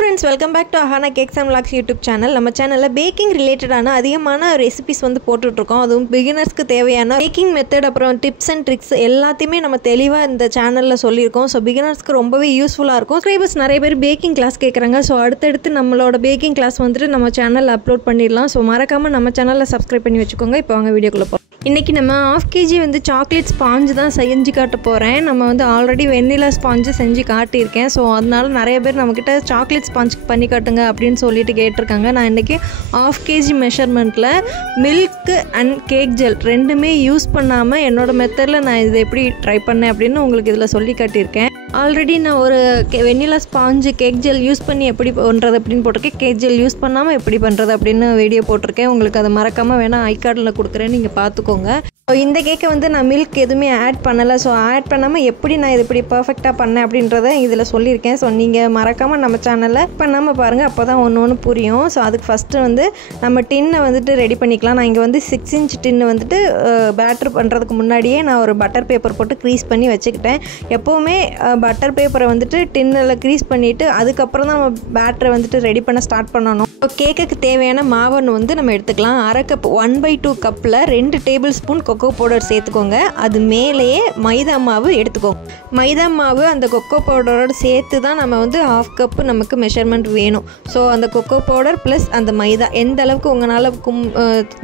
friends, welcome back to Ahana Cakes and Vlogs YouTube channel. நம்ம சேனல்ல packing ரிலேட்டடான அதிகமான ரெசிபிஸ் வந்து போட்டுட்டு இருக்கோம். அதுவும் பிகினர்ஸ்க்கு தேவையான பேக்கிங் மெத்தட் அப்புறம் டிப்ஸ் அண்ட் ட்ரிக்ஸ் எல்லாத்தையுமே நம்ம தெளிவா இந்த சேனல்ல சொல்லியிருக்கோம். ஸோ பிகினர்ஸ்க்கு ரொம்பவே யூஸ்ஃபுல்லா இருக்கும். சப்ஸ்கிரைபர்ஸ் நிறைய பேர் பேக்கிங் கிளாஸ் கேட்குறாங்க. ஸோ அடுத்தடுத்து நம்மளோட பேக்கிங் கிளாஸ் வந்துட்டு நம்ம சேனல்ல அப்லோட் பண்ணிடலாம். ஸோ மறக்காம நம்ம சேனல்ல சப்ஸ்கிரைப் பண்ணி வச்சுக்கோங்க. இப்போ வாங்க வீடியோக்குள்ள போகலாம். இன்றைக்கி நம்ம 1/2 kg வந்து சாக்லேட் ஸ்பாஞ்சு தான் செஞ்சு காட்ட போகிறேன். நம்ம வந்து ஆல்ரெடி வெண்ணிலா ஸ்பாஞ்சு செஞ்சு காட்டியிருக்கேன். ஸோ அதனால நிறைய பேர் நம்மக்கிட்ட சாக்லேட் ஸ்பாஞ்ச் பண்ணி காட்டுங்க அப்படின்னு சொல்லிட்டு கேட்டிருக்காங்க. நான் இன்றைக்கி 1/2 kg மெஷர்மெண்ட்டில் மில்க் அண்ட் கேக் ஜெல் ரெண்டுமே யூஸ் பண்ணாமல் என்னோடய மெத்தடில் நான் இதை எப்படி ட்ரை பண்ணேன் அப்படின்னு உங்களுக்கு இதில் சொல்லி காட்டியிருக்கேன். ஆல்ரெடி நான் ஒரு வெண்ணிலா ஸ்பாஞ்சு கேக் ஜெல் யூஸ் பண்ணி எப்படி பண்ணுறது அப்படின்னு போட்டிருக்கேன். கேக் ஜெல் யூஸ் பண்ணாமல் எப்படி பண்ணுறது அப்படின்னு வீடியோ போட்டிருக்கேன். உங்களுக்கு அதை மறக்காமல் வேணால் ஐகார்டில் கொடுக்குறேன், நீங்கள் பார்த்துக்கோங்க. இந்த கேக்கை வந்து நான் மில்க் எதுவுமே ஆட் பண்ணலை. ஸோ ஆட் பண்ணாமல் எப்படி நான் இது இப்படி பர்ஃபெக்டாக பண்ணேன் அப்படின்றத இதில் சொல்லியிருக்கேன். ஸோ நீங்கள் மறக்காமல் நம்ம சேனலில் பண்ணாமல் பாருங்கள், அப்போ தான் ஒன்று புரியும். ஸோ அதுக்கு ஃபஸ்ட்டு வந்து நம்ம டின்னை வந்துட்டு ரெடி பண்ணிக்கலாம். நான் இங்கே வந்து 6 inch டின்னு வந்துட்டு பேட்டர் பண்ணுறதுக்கு முன்னாடியே நான் ஒரு பட்டர் பேப்பர் போட்டு க்ரீஸ் பண்ணி வச்சுக்கிட்டேன். எப்போவுமே பட்டர் பேப்பரை வந்துட்டு டின்னில் க்ரீஸ் பண்ணிவிட்டு அதுக்கப்புறம் தான் நம்ம பேட்டரை வந்துட்டு ரெடி பண்ண ஸ்டார்ட் பண்ணணும். கேக்குக்கு தேவையான மாவன்னு வந்து நம்ம எடுத்துக்கலாம். 1/2 கப் 1/2 கப்பில் 2 டேபிள் ஸ்பூன் கொக்கோ பவுடர் சேர்த்துக்கோங்க. அது மேலேயே மைதா மாவு எடுத்துக்கோங்க. மைதா மாவு அந்த கொக்கோ பவுடரோடு சேர்த்து தான் நம்ம வந்து 1/2 கப்பு நமக்கு மெஷர்மெண்ட் வேணும். ஸோ அந்த கொக்கோ பவுடர் ப்ளஸ் அந்த மைதா எந்த அளவுக்கு உங்களால்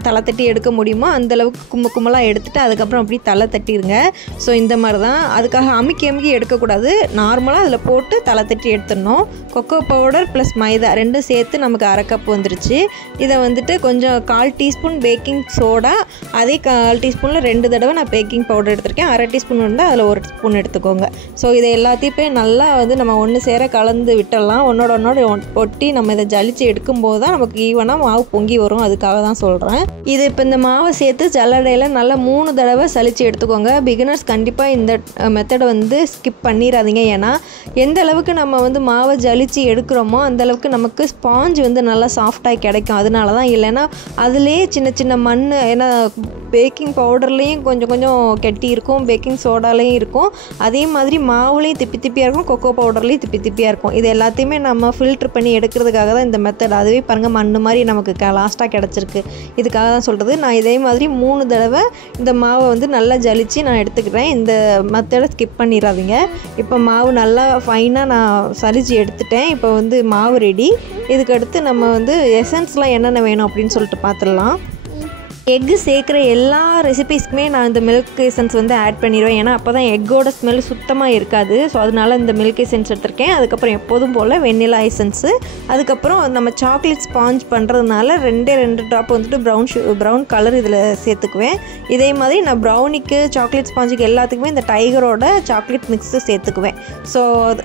தலை தட்டி எடுக்க முடியுமோ அந்தளவுக்கு கும்மலாக எடுத்துகிட்டு அதுக்கப்புறம் அப்படி தலை தட்டிடுங்க. ஸோ இந்த மாதிரி தான். அதுக்காக அமுக்கி எடுக்கக்கூடாது. நார்மலாக அதில் போட்டு தலை தட்டி எடுத்துடணும். கொக்கோ பவுடர் ப்ளஸ் மைதா ரெண்டும் சேர்த்து நமக்கு 1/2 கப் வந்துருச்சு. இதை வந்துட்டு கொஞ்சம் 1/4 டீஸ்பூன் பேக்கிங் சோடா, அதே 1/4 டீஸ்பூனில் 2 தடவை நான் பேக்கிங் பவுடர் எடுத்திருக்கேன். 1/2 டீஸ்பூன் இருந்தால் அதில் 1 ஸ்பூன் எடுத்துக்கோங்க. ஸோ இதை எல்லாத்தையும் நல்லா வந்து நம்ம ஒன்று சேர கலந்து விட்டுடலாம். ஒன்னோட ஒட்டி நம்ம இதை ஜலிச்சு எடுக்கும்போது தான் நமக்கு ஈவனாக மாவு பொங்கி வரும். அதுக்காக தான் சொல்கிறேன். இது இப்போ இந்த மாவை சேர்த்து ஜல்லடையில் நல்லா 3 தடவை சலிச்சு எடுத்துக்கோங்க. பிகினர்ஸ் கண்டிப்பாக இந்த மெத்தடை வந்து ஸ்கிப் பண்ணிடாதீங்க. ஏன்னா எந்த அளவுக்கு நம்ம வந்து மாவை ஜலிச்சு எடுக்கிறோமோ அந்தளவுக்கு நமக்கு ஸ்பாஞ்ச் வந்து நல்லா சாஃப்டாக கிடைக்கும். அதனால தான். இல்லைன்னா அதுலேயே சின்ன சின்ன மண், ஏன்னா பேக்கிங் பவுடர்லேயும் கொஞ்சம் கெட்டி இருக்கும், பேக்கிங் சோடாலேயும் இருக்கும், அதே மாதிரி மாவுலேயும் திப்பியாக இருக்கும், கொக்கோ பவுடர்லேயும் திப்பியாக இருக்கும். இது எல்லாத்தையுமே நம்ம ஃபில்ட்ரு பண்ணி எடுக்கிறதுக்காக தான் இந்த மெத்தட். அதுவே பாருங்கள் மண் மாதிரி நமக்கு லாஸ்ட்டாக கிடச்சிருக்கு. இதுக்காக தான் சொல்கிறது. நான் இதே மாதிரி 3 தடவை இந்த மாவை வந்து நல்லா ஜலிச்சு நான் எடுத்துக்கிறேன். இந்த மெத்தடை ஸ்கிப் பண்ணிடாதீங்க. இப்போ மாவு நல்லா ஃபைனாக நான் சலிச்சு எடுத்துட்டேன். இப்போ வந்து மாவு ரெடி. இதுக்கடுத்து நம்ம வந்து எசன்ஸ்லாம் என்னென்ன வேணும் அப்படின்னு சொல்லிட்டு பார்த்துடலாம். எக்கு சேர்க்குற எல்லா ரெசிபீஸ்க்குமே நான் இந்த மில்க் எசன்ஸ் வந்து ஆட் பண்ணிடுவேன். ஏன்னா அப்போ தான் எக்கோட ஸ்மெல் சுத்தமாக இருக்காது. ஸோ அதனால இந்த மில்க் எசன்ஸ் எடுத்திருக்கேன். அதுக்கப்புறம் எப்போதும் போல் வெண்ணிலா எசன்ஸு, அதுக்கப்புறம் நம்ம சாக்லேட் ஸ்பாஞ்ச் பண்ணுறதுனால 2 ட்ராப் வந்துட்டு ப்ரௌன் கலர் இதில் சேர்த்துக்குவேன். இதே மாதிரி நான் ப்ரௌனிக்கு சாக்லேட் ஸ்பாஞ்சுக்கு எல்லாத்துக்குமே இந்த டைகரோட சாக்லேட் மிக்ஸு சேர்த்துக்குவேன். ஸோ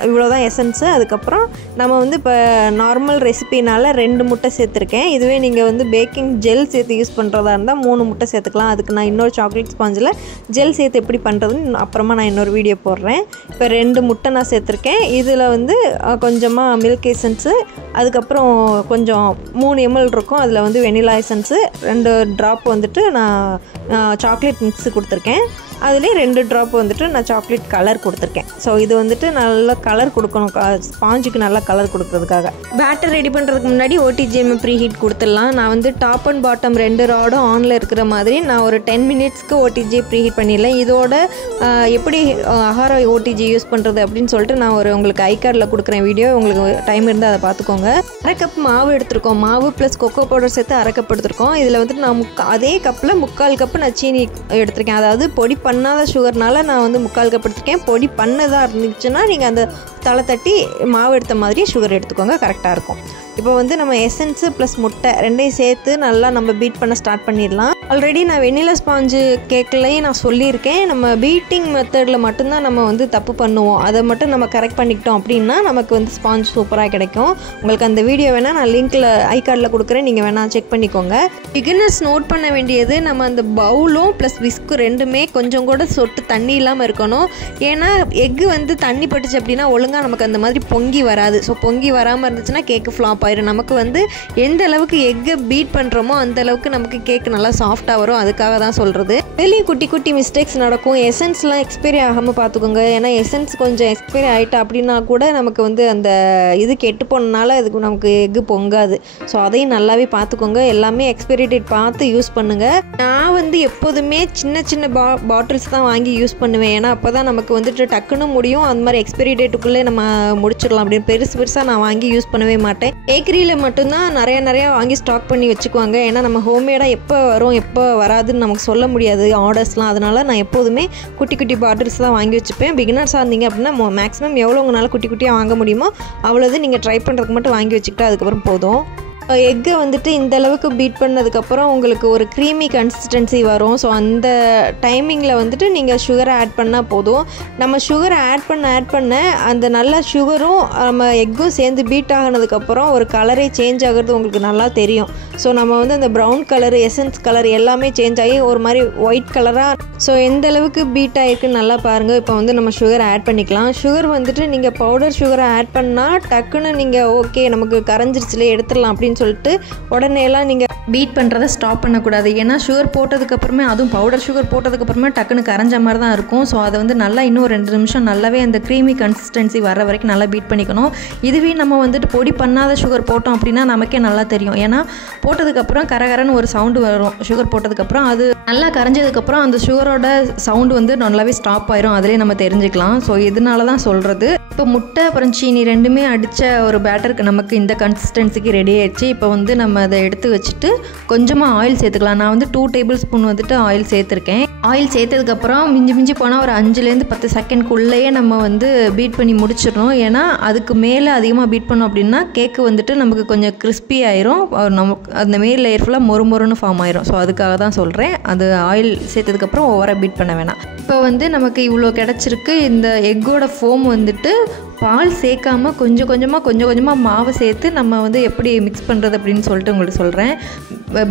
இவ்வளோதான் எசன்ஸு. அதுக்கப்புறம் நம்ம வந்து இப்போ நார்மல் ரெசிபினால் 2 முட்டை சேர்த்துருக்கேன். இதுவே நீங்கள் வந்து பேக்கிங் ஜெல் சேர்த்து யூஸ் பண்ணுறதா இருந்தால் 3 முட்டை சேர்த்துக்கலாம். அதுக்கு நான் இன்னொரு சாக்லேட் ஸ்பாஞ்சில் ஜெல் சேர்த்து எப்படி பண்ணுறதுன்னு அப்புறமா நான் இன்னொரு வீடியோ போடுறேன். இப்போ 2 முட்டை நான் சேர்த்துருக்கேன். இதில் வந்து கொஞ்சமாக மில்க் எசன்ஸு, அதுக்கப்புறம் கொஞ்சம் 3 ml இருக்கும். அதில் வந்து வெனிலா எசன்ஸு, 2 ட்ராப் வந்துட்டு நான் சாக்லேட் மிக்ஸு கொடுத்துருக்கேன். அதுலேயே 2 ட்ராப் வந்துட்டு நான் சாக்லேட் கலர் கொடுத்துருக்கேன். ஸோ இது வந்துட்டு நல்லா கலர் கொடுக்கணும், ஸ்பாஞ்சுக்கு நல்லா கலர் கொடுக்குறதுக்காக. பேட்டர் ரெடி பண்ணுறதுக்கு முன்னாடி OTGM ப்ரீ ஹீட் கொடுத்துடலாம். நான் வந்து டாப் அண்ட் பாட்டம் 2 ராடும் ஆனில் இருக்கிற மாதிரி நான் ஒரு 10 minutesக்கு OTG ப்ரீ ஹீட் பண்ணிடலாம். இதோட எப்படி அஹாரா OTG யூஸ் பண்ணுறது அப்படின்னு சொல்லிட்டு நான் உங்களுக்கு ஐகார்டில் கொடுக்குறேன் வீடியோ. உங்களுக்கு டைம் இருந்தால் அதை பார்த்துக்கோங்க. 1/2 கப் மாவு எடுத்துருக்கோம். மாவு ப்ளஸ் கொக்கோ பவுடர் சேர்த்து 1/2 கப் எடுத்துருக்கோம். இதில் வந்துட்டு நான் அதே கப்பில் 3/4 கப்பு நான் சீனி எடுத்திருக்கேன். அதாவது பொடி பண்ணாத சுகர்னால நான் வந்து 3/4 கப் எடுத்துருக்கேன். பொடி பண்ணதாக இருந்துச்சுன்னா நீங்கள் அந்த தலை தட்டி மாவு எடுத்த மாதிரி சுகர் எடுத்துக்கோங்க, கரெக்டாக இருக்கும். இப்போ வந்து நம்ம எசன்ஸு ப்ளஸ் முட்டை 2ஐயும் சேர்த்து நல்லா நம்ம பீட் பண்ண ஸ்டார்ட் பண்ணிடலாம். ஆல்ரெடி நான் வெண்ணிலா ஸ்பாஞ்சு கேக்லேயும் நான் சொல்லியிருக்கேன். நம்ம பீட்டிங் மெத்தடில் மட்டும்தான் நம்ம வந்து தப்பு பண்ணுவோம். அதை மட்டும் நம்ம கரெக்ட் பண்ணிக்கிட்டோம் அப்படின்னா நமக்கு வந்து ஸ்பாஞ்ச் சூப்பராக கிடைக்கும். உங்களுக்கு அந்த வீடியோ வேணால் நான் லிங்க்கில் ஐகார்டில் கொடுக்குறேன், நீங்கள் வேணால் செக் பண்ணிக்கோங்க. பிகினர்ஸ் நோட் பண்ண வேண்டியது, நம்ம அந்த பவுலும் ப்ளஸ் விஸ்க்கு ரெண்டுமே கொஞ்சம் கூட சொட்டு தண்ணி இல்லாமல் இருக்கணும். ஏன்னா எக்கு வந்து தண்ணி பட்டுச்சு அப்படின்னா ஒழுங்காக நமக்கு அந்த மாதிரி பொங்கி வராது. ஸோ பொங்கி வராமல் இருந்துச்சுன்னா கேக்கு ஃப்ளாப் ஆயிடும். நமக்கு வந்து எந்த அளவுக்கு எக்கை பீட் பண்ணுறோமோ அந்த அளவுக்கு நமக்கு கேக் நல்லா சாஃப்டாக வரும். அதுக்காக தான் சொல்கிறது. வெளியே குட்டி குட்டி மிஸ்டேக்ஸ் நடக்கும். எசன்ஸ்லாம் எக்ஸ்பைரி ஆகாமல் பார்த்துக்கோங்க. ஏன்னா எசன்ஸ் கொஞ்சம் எக்ஸ்பைரி ஆகிட்டா அப்படின்னா கூட நமக்கு வந்து அந்த இது கெட்டு போனனால அதுக்கு நமக்கு எக்கு பொங்காது. ஸோ அதையும் நல்லாவே பார்த்துக்கோங்க. எல்லாமே எக்ஸ்பைரி டேட் பார்த்து யூஸ் பண்ணுங்கள். நான் வந்து எப்போதுமே சின்ன சின்ன பாட்டில்ஸ் தான் வாங்கி யூஸ் பண்ணுவேன். ஏன்னா அப்போ தான் நமக்கு வந்துட்டு டக்குன்னு முடியும். அந்த மாதிரி எக்ஸ்பைரி டேட்டுக்குள்ளே நம்ம முடிச்சிடலாம் அப்படின்னு பெருசாக நான் வாங்கி யூஸ் பண்ணவே மாட்டேன். பேக்கரியில் மட்டும்தான் நிறையா வாங்கி ஸ்டாக் பண்ணி வச்சுக்குவாங்க. ஏன்னா நம்ம ஹோம்மேடாக எப்போ வரும் எப்போ வராதுன்னு நமக்கு சொல்ல முடியாது ஆர்டர்ஸ்லாம். அதனால் நான் எப்போதுமே குட்டி குட்டி பாட்டில்ஸ் தான் வாங்கி வச்சுப்பேன். பிகினர்ஸாக இருந்தீங்க அப்படின்னா மேக்ஸிமம் எவ்வளோ உங்களால் குட்டி குட்டியாக வாங்க முடியுமோ அவ்வளோது நீங்கள் ட்ரை பண்ணுறதுக்கு மட்டும் வாங்கி வச்சுக்கிட்டு அதுக்கப்புறம் போதும். எக்கை வந்துட்டு இந்த அளவுக்கு பீட் பண்ணதுக்கப்புறம் உங்களுக்கு ஒரு க்ரீமி கன்சிஸ்டன்சி வரும். ஸோ அந்த டைமிங்கில் வந்துட்டு நீங்கள் சுகரை ஆட் பண்ணால் போதும். நம்ம சுகரை ஆட் பண்ண அந்த நல்ல சுகரும் நம்ம எக்கும் சேர்ந்து பீட் ஆகினதுக்கப்புறம் ஒரு கலரே சேஞ்ச் ஆகிறது உங்களுக்கு நல்லா தெரியும். ஸோ நம்ம வந்து அந்த ப்ரௌன் கலரு எசன்ஸ் கலர் எல்லாமே சேஞ்ச் ஆகி ஒரு மாதிரி ஒயிட் கலராக. ஸோ எந்த அளவுக்கு பீட் ஆகிருக்குன்னு நல்லா பாருங்கள். இப்போ வந்து நம்ம சுகர் ஆட் பண்ணிக்கலாம். சுகர் வந்துட்டு நீங்கள் பவுடர் சுகரை ஆட் பண்ணால் டக்குன்னு நீங்கள் ஓகே நமக்கு கரைஞ்சிருச்சுல எடுத்துடலாம் அப்படின்னு சொல்லிட்டு உடனேலாம் நீங்கள் பீட் பண்ணுறதை ஸ்டாப் பண்ணக்கூடாது. ஏன்னா சுகர் போட்டதுக்கப்புறமே அதுவும் பவுடர் சுகர் போட்டதுக்கப்புறமே டக்குன்னு கரைஞ்ச மாதிரி தான் இருக்கும். ஸோ அதை வந்து நல்லா இன்னும் 2 நிமிஷம் நல்லாவே அந்த க்ரீமி கன்சிஸ்டன்சி வர வரைக்கும் நல்லா பீட் பண்ணிக்கணும். இதுவே நம்ம வந்துட்டு பொடி பண்ணாத சுகர் போட்டோம் அப்படின்னா நமக்கே நல்லா தெரியும். ஏன்னா போட்டதுக்கப்புறம் கரகரன்னு ஒரு சவுண்டு வரும். சுகர் போட்டதுக்கப்புறம் அது நல்லா கரைஞ்சதுக்கப்புறம் அந்த சுகரோட சவுண்டு வந்து நல்லாவே ஸ்டாப் ஆயிரும். அதிலே நம்ம தெரிஞ்சுக்கலாம். ஸோ இதனால தான் சொல்கிறது. இப்போ முட்டை அப்புறம் சீனி ரெண்டுமே அடித்த ஒரு பேட்டருக்கு நமக்கு இந்த கன்சிஸ்டன்சிக்கு ரெடி ஆயிடுச்சு. இப்போ வந்து நம்ம அதை எடுத்து வச்சுட்டு கொஞ்சமாக ஆயில் சேர்த்துக்கலாம். நான் வந்து 2 டேபிள் ஸ்பூன் வந்துட்டு ஆயில் சேர்த்துருக்கேன். ஆயில் சேர்த்ததுக்கப்புறம் மிஞ்சி போனால் ஒரு 5-10 செகண்ட்குள்ளேயே நம்ம வந்து பீட் பண்ணி முடிச்சிடணும். ஏன்னா அதுக்கு மேலே அதிகமாக பீட் பண்ணோம் அப்படின்னா கேக்கு வந்துட்டு நமக்கு கொஞ்சம் கிறிஸ்பி ஆயிரும். நமக்கு அந்த மேல் லேயர் ஃபுல்லாக மொறுன்னு ஃபார்ம் ஆயிரும். ஸோ அதுக்காக தான் சொல்கிறேன். அது ஆயில் சேர்த்ததுக்கப்புறம் ஓவராக பீட் பண்ண வேணாம். இப்போ வந்து நமக்கு இவ்வளோ கிடச்சிருக்கு. இந்த எக்கோட ஃபோம் வந்துட்டு பால் சேர்க்காமல் கொஞ்சம் கொஞ்சமாக மாவை சேர்த்து நம்ம வந்து எப்படி மிக்ஸ் பண்ணுறது அப்படின்னு சொல்லிட்டு உங்களுக்கு சொல்கிறேன்.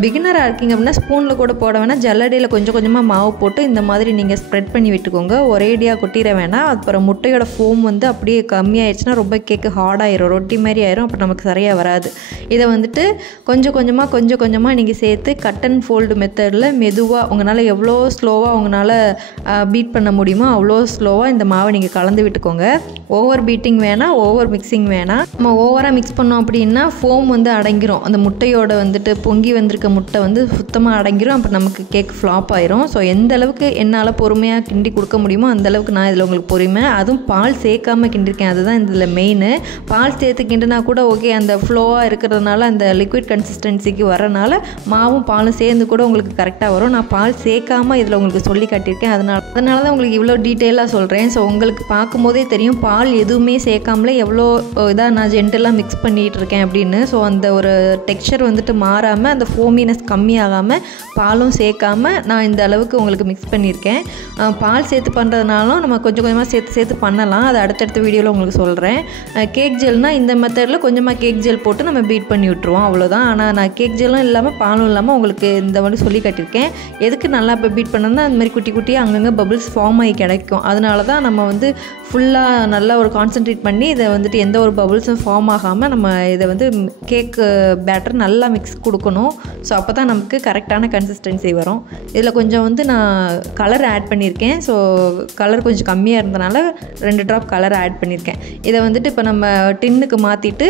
பிகினராக இருக்கீங்க அப்படின்னா ஸ்பூனில் கூட போட வேணாம். ஜல்லடையில் கொஞ்சமாக மாவு போட்டு இந்த மாதிரி நீங்கள் ஸ்ப்ரெட் பண்ணி விட்டுக்கோங்க. ஒரேடியாக கொட்டிட வேணாம். அப்புறம் முட்டையோட ஃபோம் வந்து அப்படியே கம்மியாயிடுச்சுன்னா ரொம்ப கேக்கு ஹார்டாயிரும், ரொட்டி மாதிரி ஆயிரும். அப்புறம் நமக்கு சரியாக வராது. இதை வந்துட்டு கொஞ்சம் கொஞ்சமாக நீங்கள் சேர்த்து கட் அண்ட் ஃபோல்டு மெத்தடில் மெதுவாக உங்களால் எவ்வளோ ஸ்லோவாக உங்களால் பீட் பண்ண முடியுமோ அவ்வளோ ஸ்லோவாக இந்த மாவை நீங்கள் கலந்து விட்டுக்கோங்க. ஓவர் பீட்டிங் வேணாம், ஓவர் மிக்சிங் வேணாம். நம்ம ஓவராக மிக்ஸ் பண்ணோம் அப்படின்னா ஃபோம் வந்து அடங்கிரும். அந்த முட்டையோட வந்துட்டு பொங்கி வந்திருக்க முட்டை வந்து சுத்தமாக அடங்கிரும். அப்புறம் நமக்கு கேக் ஃப்ளாப் ஆயிரும். ஸோ எந்த அளவுக்கு என்னால் பொறுமையாக கிண்டி கொடுக்க முடியுமோ அந்த அளவுக்கு நான் இதில் உங்களுக்கு பொறுமை. அதுவும் பால் சேர்க்காமல் கிண்டிருக்கேன். அதுதான் இதில் மெயின். பால் சேர்த்து கிண்டினா கூட ஓகே, அந்த ஃப்ளோவாக இருக்கிறதுனால அந்த லிக்விட் கன்சிஸ்டன்சிக்கு வரனால மாவும் பாலும் சேர்ந்து கூட உங்களுக்கு கரெக்டாக வரும். நான் பால் சேர்க்காமல் இதில் உங்களுக்கு சொல்லி காட்டியிருக்கேன். அதனால தான் உங்களுக்கு இவ்வளோ டீட்டெயிலாக சொல்கிறேன். ஸோ உங்களுக்கு பார்க்கும்போதே தெரியும் பால் எதுவுமே சேர்க்காமலே எவ்வளோ இதாக நான் ஜென்டலாக மிக்ஸ் பண்ணிகிட்டு இருக்கேன் அப்படின்னு. ஸோ அந்த ஒரு டெக்ஸ்சர் வந்துட்டு மாறாமல் அந்த ஃபோமினஸ் கம்மியாகாமல் பாலும் சேர்க்காமல் நான் இந்த அளவுக்கு உங்களுக்கு மிக்ஸ் பண்ணியிருக்கேன். பால் சேர்த்து பண்ணுறதுனாலும் நம்ம கொஞ்சமாக சேர்த்து பண்ணலாம். அது அடுத்தடுத்த வீடியோவில் உங்களுக்கு சொல்கிறேன். கேக் ஜெல்னால் இந்த மெத்தடில் கொஞ்சமாக கேக் ஜெல் போட்டு நம்ம பீட் பண்ணி விட்டுருவோம், அவ்வளோதான். ஆனால் நான் கேக் ஜெல்லும் இல்லாமல் பாலும் இல்லாமல் உங்களுக்கு இந்த மாதிரி சொல்லி காட்டியிருக்கேன். எதுக்கு நல்லா இப்போ பீட் பண்ணோம்னா அந்த மாதிரி குட்டி குட்டியாக அங்கங்கே பபிள்ஸ் ஃபார்ம் ஆகி கிடைக்கும். அதனால தான் நம்ம வந்து ஃபுல்லாக நல்லா ஒரு கான்சன்ட்ரேட் பண்ணி இதை வந்துட்டு எந்த ஒரு பபிள்ஸும் ஃபார்ம் ஆகாமல் நம்ம இதை வந்து கேக் பேட்டர் நல்லா மிக்ஸ் கொடுக்கணும். ஸோ அப்போ தான் நமக்கு கரெக்டான கன்சிஸ்டன்சி வரும். இதில் கொஞ்சம் வந்து நான் கலர் ஆட் பண்ணியிருக்கேன். ஸோ கலர் கொஞ்சம் கம்மியாக இருந்தனால 2 ட்ராப் கலர் ஆட் பண்ணியிருக்கேன். இதை வந்துட்டு இப்போ நம்ம டின்னுக்கு மாற்றிட்டு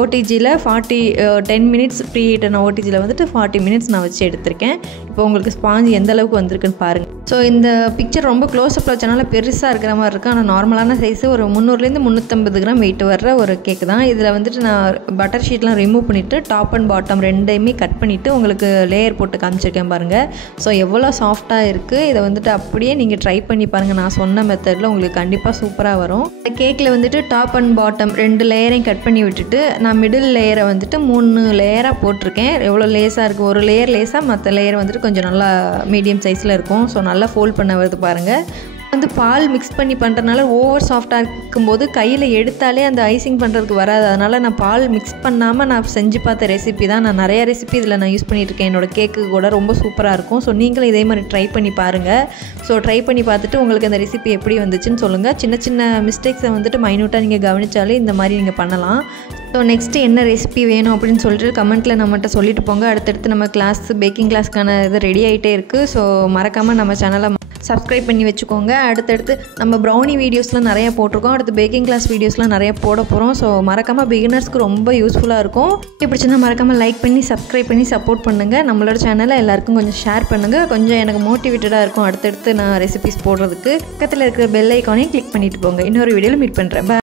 ஓடிஜியில் 10 மினிட்ஸ் ப்ரீ ஹீட்டான ஓடிஜியில் வந்துட்டு 40 மினிட்ஸ் நான் வச்சு எடுத்திருக்கேன். இப்போ உங்களுக்கு ஸ்பாஞ்ச் எந்த அளவுக்கு வந்திருக்குன்னு பாருங்கள். ஸோ இந்த பிக்சர் ரொம்ப க்ளோஸ்அப்பில் வச்சனால பெருசாக இருக்கிற மாதிரி இருக்குது. ஆனால் நார்மலான சைஸு ஒரு 300-350 கிராம் வெயிட் வர்ற ஒரு கேக் தான். இதில் வந்துட்டு நான் பட்டர் ஷீட்லாம் ரிமூவ் பண்ணிவிட்டு டாப் அண்ட் பாட்டம் ரெண்டையுமே கட் பண்ணிவிட்டு உங்களுக்கு லேயர் போட்டு காமிச்சிருக்கேன் பாருங்கள். ஸோ எவ்வளோ சாஃப்டாக இருக்குது. இதை வந்துட்டு அப்படியே நீங்கள் ட்ரை பண்ணி பாருங்கள். நான் சொன்ன மெத்தடில் உங்களுக்கு கண்டிப்பாக சூப்பராக வரும். இந்த கேக்கில் வந்துட்டு டாப் அண்ட் பாட்டம் 2 லேயரையும் கட் பண்ணி விட்டுட்டு நான் மிடில் லேயரை வந்துட்டு 3 லேயராக போட்டிருக்கேன். எவ்வளோ லேஸாக இருக்குது. ஒரு லேயர் லேஸாக, மற்ற லேயர் வந்துட்டு கொஞ்சம் நல்லா மீடியம் சைஸில் இருக்கும். ஸோ நல்லா ஃபோல்ட் பண்ண வருது பாருங்கள். வந்து பால் மிக்ஸ் பண்ணி பண்ணுறதுனால ஓவர் சாஃப்டாக இருக்கும்போது கையில் எடுத்தாலே அந்த ஐசிங் பண்ணுறதுக்கு வராது. அதனால் நான் பால் மிக்ஸ் பண்ணாமல் நான் செஞ்சு பார்த்த ரெசிபி தான். நான் நிறையா ரெசிபி இதில் நான் யூஸ் பண்ணியிருக்கேன். என்னோடய கேக்கு கூட ரொம்ப சூப்பராக இருக்கும். ஸோ நீங்களும் இதே மாதிரி ட்ரை பண்ணி பாருங்கள். ஸோ ட்ரை பண்ணி பார்த்துட்டு உங்களுக்கு அந்த ரெசிபி எப்படி வந்துச்சுன்னு சொல்லுங்கள். சின்ன சின்ன மிஸ்டேக்ஸை வந்துட்டு மைன்யூட்டாக நீங்கள் கவனித்தாலே இந்த மாதிரி நீங்கள் பண்ணலாம். ஸோ நெக்ஸ்ட்டு என்ன ரெசிபி வேணும் அப்படின்னு சொல்லிட்டு கமெண்ட்டில் நம்மகிட்ட சொல்லிட்டு போங்க. அடுத்தடுத்து நம்ம பேக்கிங் கிளாஸ்க்கான இது ரெடி ஆகிட்டே இருக்குது. ஸோ மறக்காமல் நம்ம சேனலை சப்ஸ்கிரைப் பண்ணி வச்சுக்கோங்க. அடுத்தடுத்து நம்ம ப்ரௌனி வீடியோஸ்லாம் நிறையா போட்டிருக்கோம். அடுத்து பேக்கிங் கிளாஸ் வீடியோஸ்லாம் நிறையா போட போகிறோம். ஸோ மறக்காமல் பிகினர்ஸ்க்கு ரொம்ப யூஸ்ஃபுல்லாக இருக்கும். பிடிச்சிருந்தா மறக்காமல் லைக் பண்ணி சப்ஸ்கிரைப் பண்ணி சப்போர்ட் பண்ணுங்கள். நம்மளோட சேனலை எல்லாருக்கும் கொஞ்சம் ஷேர் பண்ணுங்கள். கொஞ்சம் எனக்கு மோட்டிவேட்டடாக இருக்கும் அடுத்தடுத்து நான் ரெசிபிஸ் போடுறதுக்கு. பக்கத்தில் இருக்கிற பெல் ஐக்கானையும் கிளிக் பண்ணிட்டு போங்க. இன்னொரு வீடியோவில் மீட் பண்ணுறேன்.